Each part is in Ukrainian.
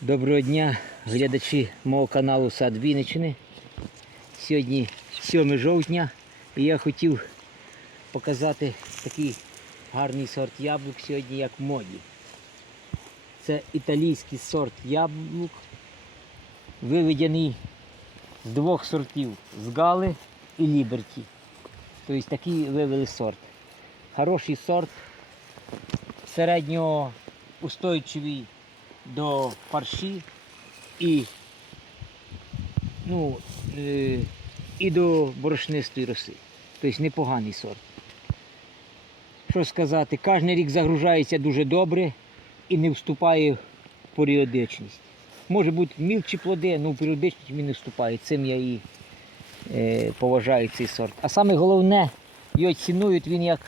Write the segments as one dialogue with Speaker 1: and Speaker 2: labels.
Speaker 1: Доброго дня, глядачі мого каналу Сад Вінниччини. Сьогодні 7 жовтня і я хотів показати такий гарний сорт яблук сьогодні, як в моді. Це італійський сорт яблук, виведений з двох сортів з Гали і Ліберті. Тобто такий вивели сорт. Хороший сорт, середньо устойчивий до парші і, ну, е, і до борошнистої роси. Тобто непоганий сорт. Що сказати, кожен рік загружається дуже добре і не вступає в періодичність. Може бути мілчі плоди, але в періодичність він не вступає. Цим я і е, поважаю цей сорт. А саме головне, його цінують він як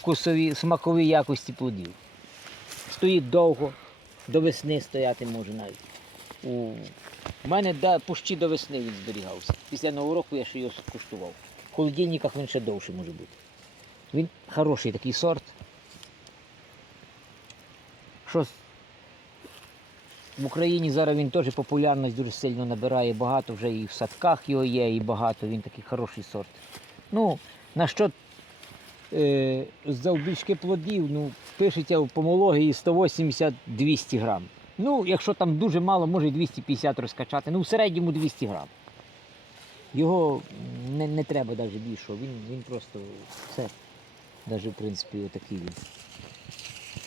Speaker 1: вкусові, смакові якості плодів стоїть довго, до весни стояти може навіть. У мене да, почти до весни він зберігався. Після нового року я ще його скуштував. В холодильниках він ще довше може бути. Він хороший такий сорт. Що в Україні зараз він теж популярність дуже сильно набирає, багато вже і в садках його є, і багато, він такий хороший сорт. Ну, на що завбільшки плодів, ну, пишеться в помології 180-200 грам. Ну, якщо там дуже мало, може 250 розкачати. Ну, в середньому 200 грам. Його не, не треба навіть більшого, він, він просто все. Навіть, в принципі, отакий він.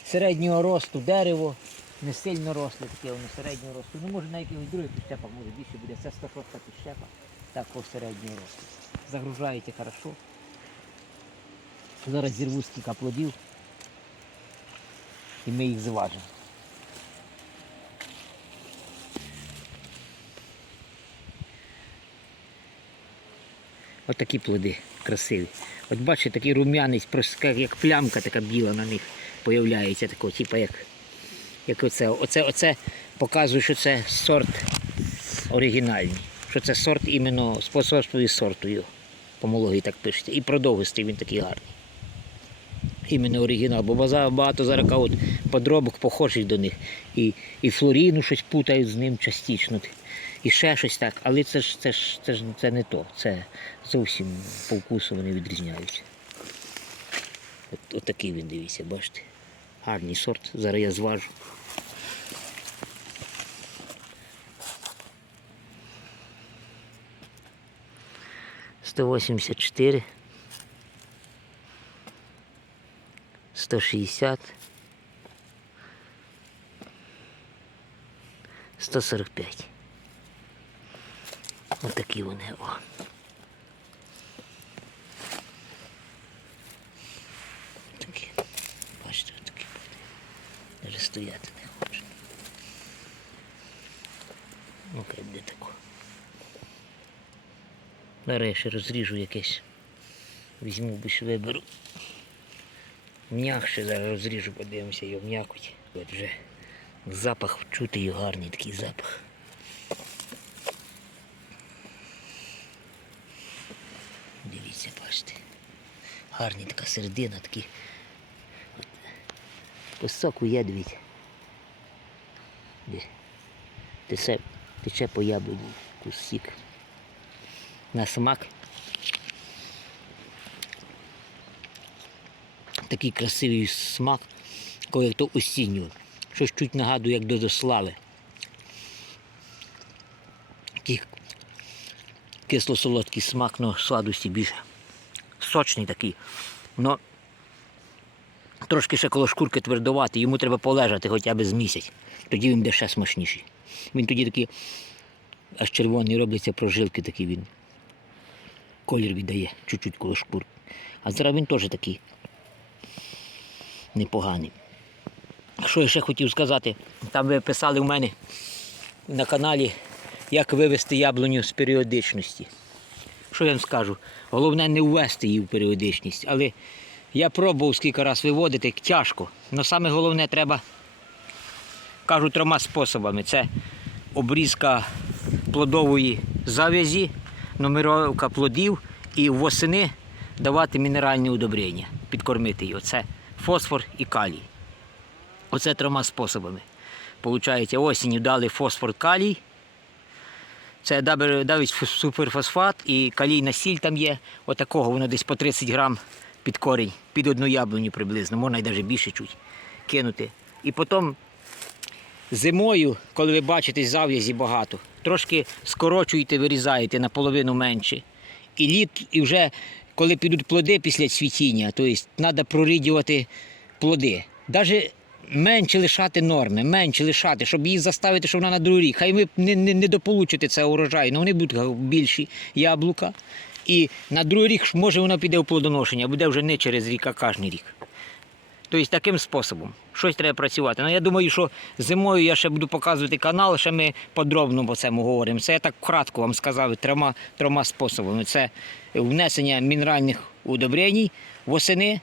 Speaker 1: Середнього росту дерево, не сильно росле таке, воно середнього росту. Ну, може на якихось других підщепах може більше буде. Це 106 підщепа, такого середнього росту. Загружаєте хорошо. Зараз зірву стільки плодів і ми їх зважимо. Ось такі плоди красиві. От бачите, такий рум'янець, просто як- плямка така біла на них появляється, такого, типу як, як оце. Оце, оце показує, що це сорт оригінальний. Що це сорт іменно способствує сорту його. Помології так пишеться. І продовгистий він такий гарний. Іменно оригінал, бо багато зараз от подробок похожих до них. І, і флоріну щось путають з ним частично. І ще щось так. Але це ж це ж це ж це не то. Це зовсім по вкусу вони відрізняються. От, от такий він, дивіться, бачите. Гарний сорт. Зараз я зважу. Сто восемьдесят четыре. 160, 145. Ось такі вони. О. Такі. Бачите, такі. Навіть стояти не хочу. Ну-ка, де тако. Зараз я ще розріжу якесь. Візьму, більш виберу. М'якше зараз розріжу, подивимося його м'якоть. От вже запах чути гарний такий запах. Дивіться, бачите. Гарний така середина, такий. Соку є, дивіться. Тече, по яблуні, кусік. На смак. Такий красивий смак, коли то осіннього. Щось чуть нагадує, як до дослави. Такий кисло-солодкий смак, але сладості більше. Сочний такий. Но трошки ще коло шкурки твердувати, йому треба полежати хоча б з місяць. Тоді він буде ще смачніший. Він тоді такий аж червоний робляться прожилки такі він. Колір віддає чуть-чуть коло шкурки. А зараз він теж такий непоганий. Що я ще хотів сказати? Там ви писали в мене на каналі, як вивести яблуню з періодичності. Що я вам скажу? Головне не ввести її в періодичність. Але я пробував скільки раз виводити, тяжко. Але саме головне треба, кажу, трьома способами. Це обрізка плодової завязі, нумеровка плодів і восени давати мінеральні удобрення, підкормити його. Це фосфор і калій. Оце трьома способами. Получається, осінню дали фосфор калій. Це давить суперфосфат і калійна сіль там є. Отакого воно десь по 30 грам під корінь, під одну яблуню приблизно, можна й навіть більше чуть кинути. І потім зимою, коли ви бачите зав'язі багато, трошки скорочуєте, вирізаєте наполовину менше. І літ, і вже коли підуть плоди після цвітіння, тобто треба прорідювати плоди. Навіть менше лишати норми, менше лишати, щоб її заставити, щоб вона на другий рік. Хай ви не, не, не дополучите це урожай, але вони будуть більші яблука. І на другий рік може вона піде в плодоношення, буде вже не через рік, а кожен рік. Тобто таким способом. Щось треба працювати. Ну, я думаю, що зимою я ще буду показувати канал, ще ми подробно по цьому говоримо. Це я так кратко вам сказав трьома, трьома способами. Це внесення мінеральних удобрень восени,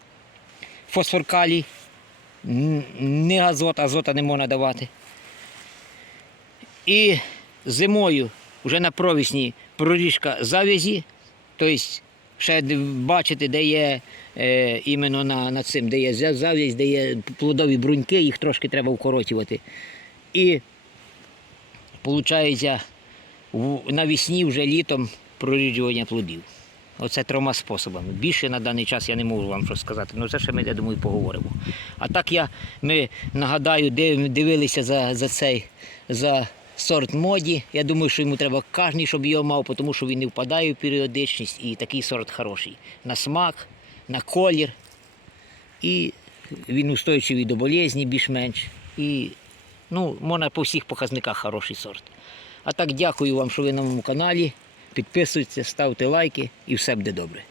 Speaker 1: фосфор калій, не азот, азота не можна давати. І зимою вже на провісні проріжка завязі, тобто ще бачите, де є е, іменно на, на цим, де є зав'язь, де є плодові бруньки, їх трошки треба вкоротювати. І виходить, навесні вже літом проріджування плодів. Оце трьома способами. Більше на даний час я не можу вам щось сказати. Ну це ще ми, я думаю, поговоримо. А так я, ми нагадаю, див- дивилися за, за цей за сорт моді. Я думаю, що йому треба кожен, щоб його мав, тому що він не впадає в періодичність і такий сорт хороший. На смак, на колір. І він устойчивий до болезні більш-менш. І ну, можна по всіх показниках хороший сорт. А так дякую вам, що ви на моєму каналі. Підписуйтесь, ставте лайки і все буде добре.